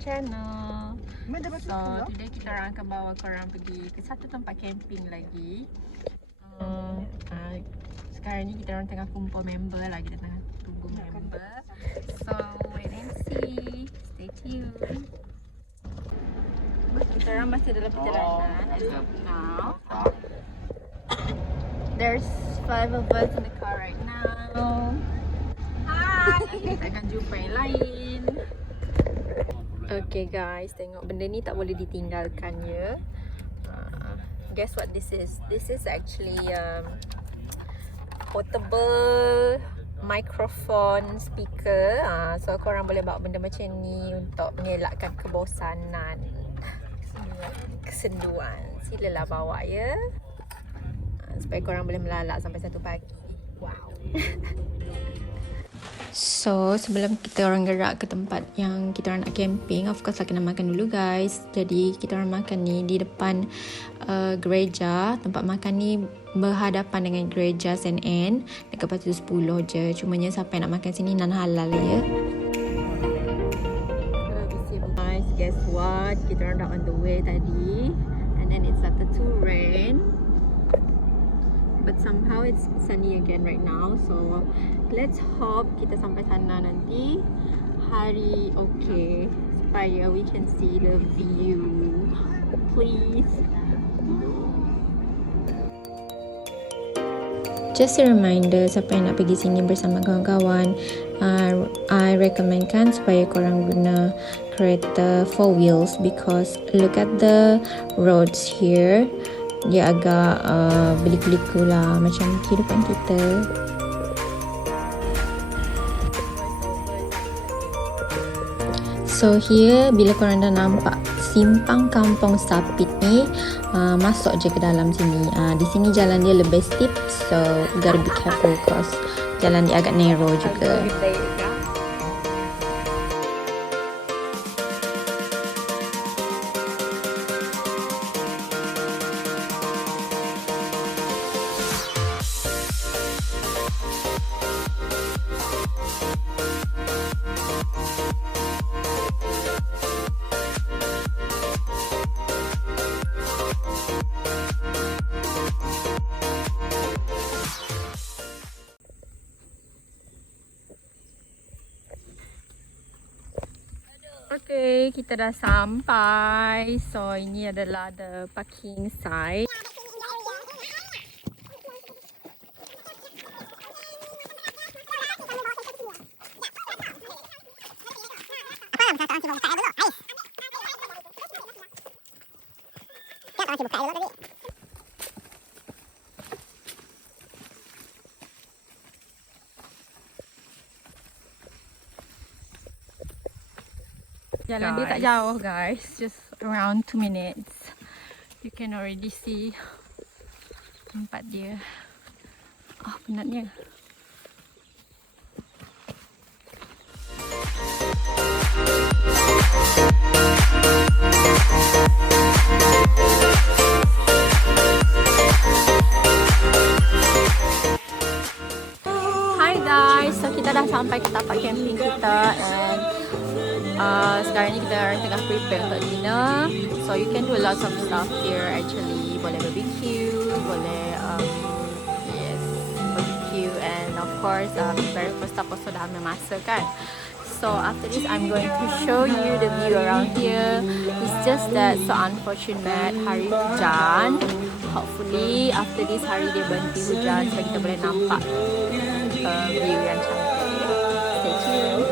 channel. So today kita orang akan bawa korang pergi ke satu tempat camping lagi. Sekarang ni kita orang tengah kumpul member lah, kita tengah tunggu member. So wait and see, stay tuned. Kita orang masih dalam perjalanan as of now. There's 5 of us in the car right now. Hi! Kita akan jumpa yang lain. Okay guys, tengok benda ni tak boleh ditinggalkan ya. Guess what this is? This is actually portable microphone speaker. So korang boleh bawa benda macam ni untuk mengelakkan kebosanan, kesenduan. Silalah bawa ya. Supaya korang boleh melalak sampai satu pagi. Wow. So sebelum kita orang gerak ke tempat yang kita orang nak camping, of course lah kena makan dulu guys. Jadi kita orang makan ni di depan gereja. Tempat makan ni berhadapan dengan gereja St. Anne dekat Patu 10 je. Cumanya siapa yang nak makan sini non halal ya. Guys, guess what? Kita orang dah on the way tadi, and then it started to rain. But somehow it's sunny again right now. So let's hope kita sampai sana nanti hari okay, supaya we can see the view. Please. Just a reminder, siapa yang nak pergi sini bersama kawan-kawan, I recommendkan supaya korang guna kereta 4 wheels, because look at the roads here. Dia agak berliku-liku lah, macam kehidupan kita. So here, bila korang dah nampak simpang Kampung Sapit ni, masuk je ke dalam sini. Di sini jalan dia lebih steep, so gotta be careful cause jalan dia agak narrow juga. Okay, kita dah sampai. So ini adalah the parking site. Jalan dia tak jauh guys, just around 2 minutes. You can already see tempat dia. Penatnya. Hi guys, so kita dah sampai ke tempat camping kita, and sekarang ni kita orang tengah prepare untuk dinner. So you can do lots of stuff here actually. Boleh barbecue, boleh yes, barbecue, and of course breakfast also dah ambil masa kan. So after this I'm going to show you the view around here. It's just that so unfortunate hari hujan. Hopefully after this hari dia berhenti hujan supaya kita boleh nampak view yang cantik. Stay tuned.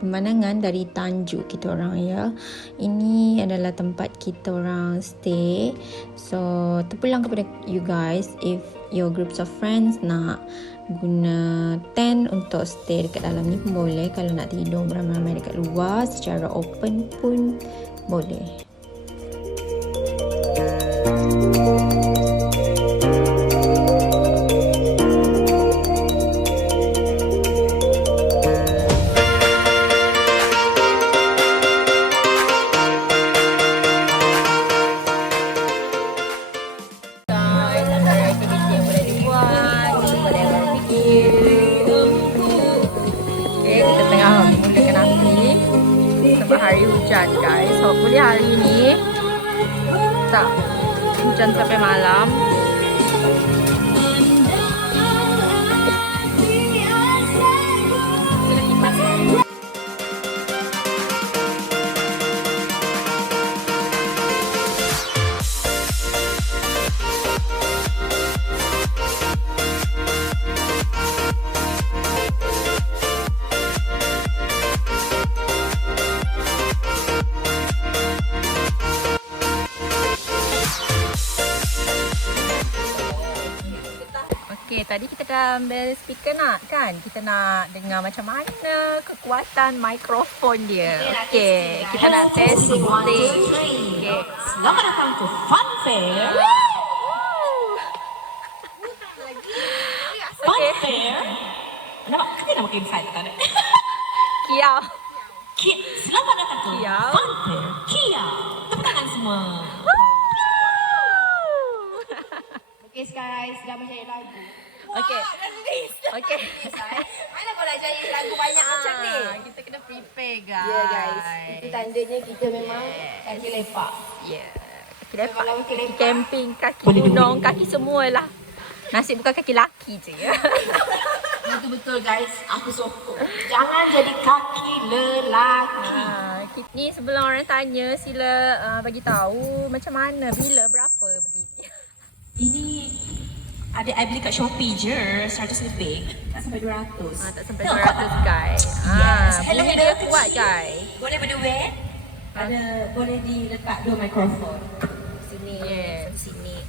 Pemandangan dari Tanjung kita orang ya. Ini adalah tempat kita orang stay. So terpulang kepada you guys, if your groups of friends nak guna tent untuk stay dekat dalam ni pun boleh. Kalau nak tidur beramai-ramai dekat luar secara open pun boleh. hari hujan guys. Hopefully hari ni tak hujan sampai malam. Okay, tadi kita dah ambil speaker kan? Kita nak dengar macam mana kekuatan mikrofon dia. Okay, kita nak testing. Okay. Selamat datang ke Fun Fair. Fun Fair. Kenapa nama campsite tak ada? Kiyau. Selamat datang ke Kiyau. Fun Fair. Kiyau. Tepuk tangan semua. Okay guys, dah mencari lagu. Okay. Okay. Mana boleh cari lagu banyak macam ni? Kita kena prepare guys. Ya guys, itu tandanya kita memang kaki lepak. Yeah. Kaki lepak, kaki camping, kaki gunung, kaki semualah. Nasib bukan kaki laki je ya. Betul-betul guys, aku sokong. Jangan jadi kaki lelaki. Ni sebelum orang tanya, sila bagi tahu macam mana, bila, berapa beli. Ini ada I beli kat Shopee je, 100 lebih. Tak sampai 200. Tak sampai 200 guys. Yes. Bunyi dia kuat guys. Boleh berdua. Boleh diletak dua mikrofon. Sini, Yes. sini.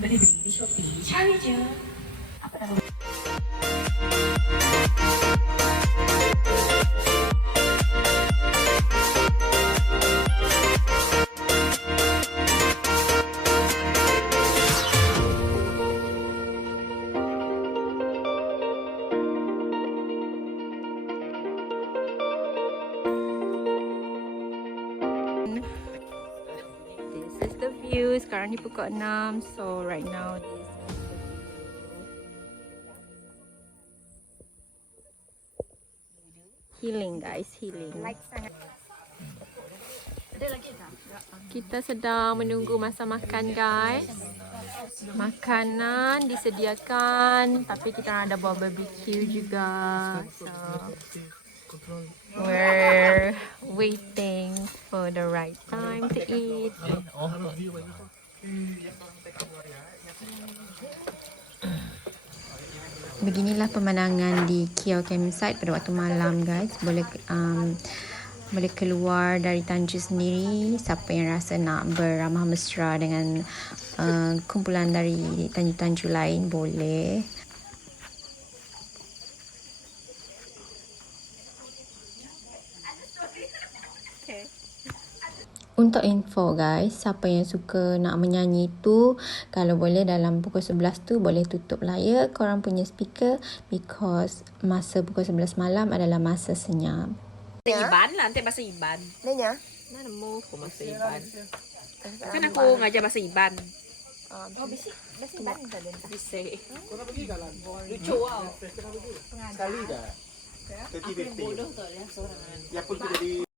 Boleh beli di Shopee. Cari je. Apa nama? This is the view. Sekarang ni pukul 6. So right now this is the view. Healing guys, healing. Kita sedang menunggu masa makan guys. Makanan disediakan, tapi kita ada buat barbecue juga. So we're waiting for the right time to eat. Beginilah pemandangan di Kiyau Campsite pada waktu malam guys. Boleh keluar dari tanju sendiri. Siapa yang rasa nak beramah mesra dengan kumpulan dari tanju-tanju lain boleh. Untuk info guys, siapa yang suka nak menyanyi tu, kalau boleh dalam pukul 11 tu boleh tutup layar korang punya speaker, because masa pukul 11 malam adalah masa senyap. Iban lah, nanti bahasa Iban. Nanya? Mana mau aku bahasa Iban? Kan aku ngajar bahasa Iban. Oh, bisik. Bahasa Iban tak ada. Bisik. Lucu wow. Sekali dah. Aku yang bodoh tu yang seorang. Ya pun jadi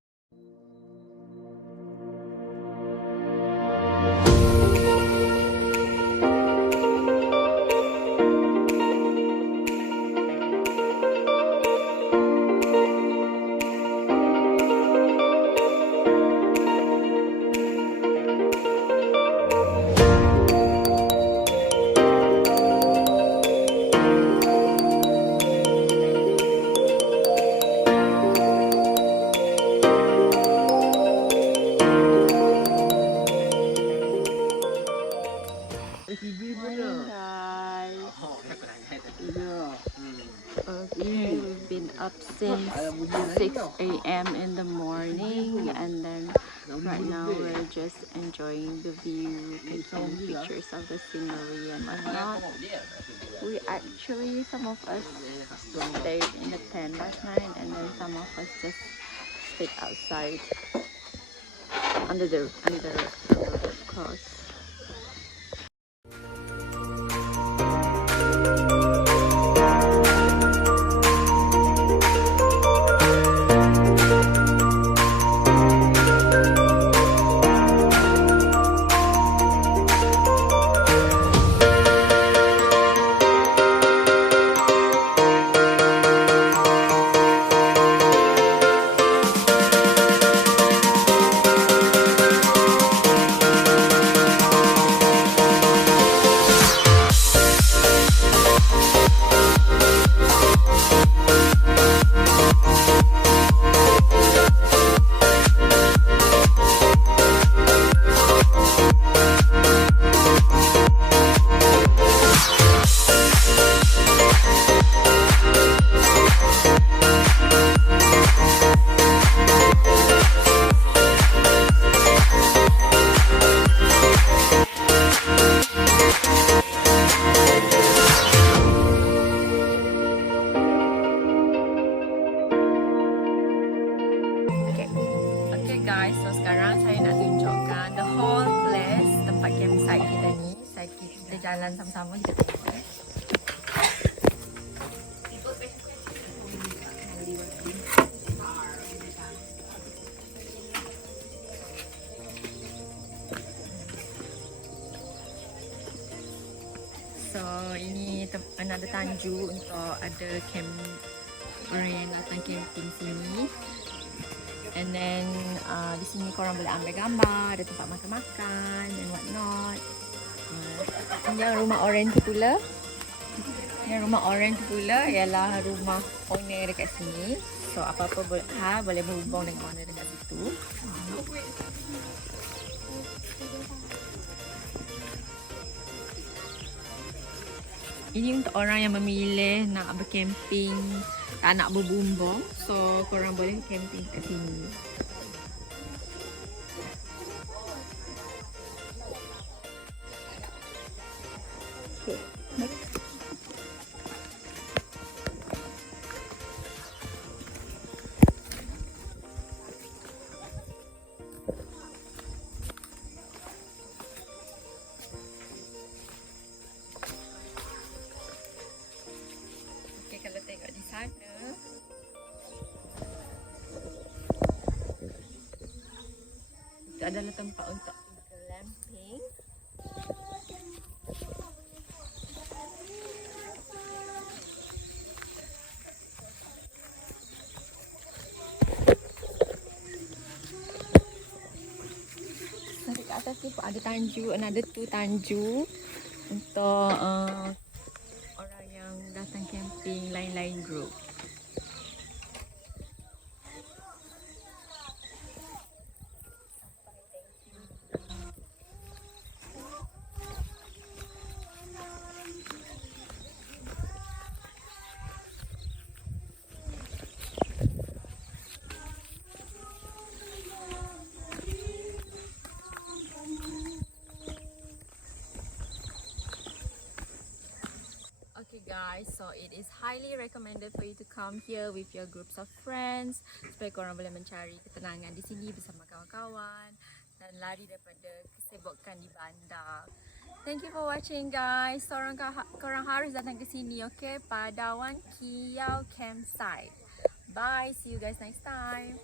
Okay, we've been up since 6 a.m. in the morning, and then right now we're just enjoying the view, taking pictures of the scenery and whatnot. We actually, some of us stayed in the tent last night, and then some of us just stayed outside under the roof, of course. guys, so sekarang saya nak tunjukkan the whole place tempat campsite kita ni. Kita jalan sama-sama, kita tengok eh. So ini another tanju untuk ada camp, orang yang datang camping sini. And then di sini korang boleh ambil gambar, ada tempat makan-makan and what not. Yang rumah orange pula, yang rumah orange pula ialah rumah owner dekat sini. So apa-apa boleh berhubung dengan owner dekat situ. Ini untuk orang yang memilih nak bercamping, tak nak berbumbung. So korang boleh camping kat sini. Okay, next. Okay, kalau tengok di sana, itu adalah tempat untuk glamping. Dekat atas ni pun ada tanju, another 2 tanju untuk orang yang datang camping lain-lain group. Okay guys, so it is highly recommended for you to come here with your groups of friends supaya korang boleh mencari ketenangan di sini bersama kawan-kawan dan lari daripada kesibukan di bandar. Thank you for watching guys. Korang harus datang ke sini, okay? Padawan Kiyau Campsite. Bye, see you guys next time.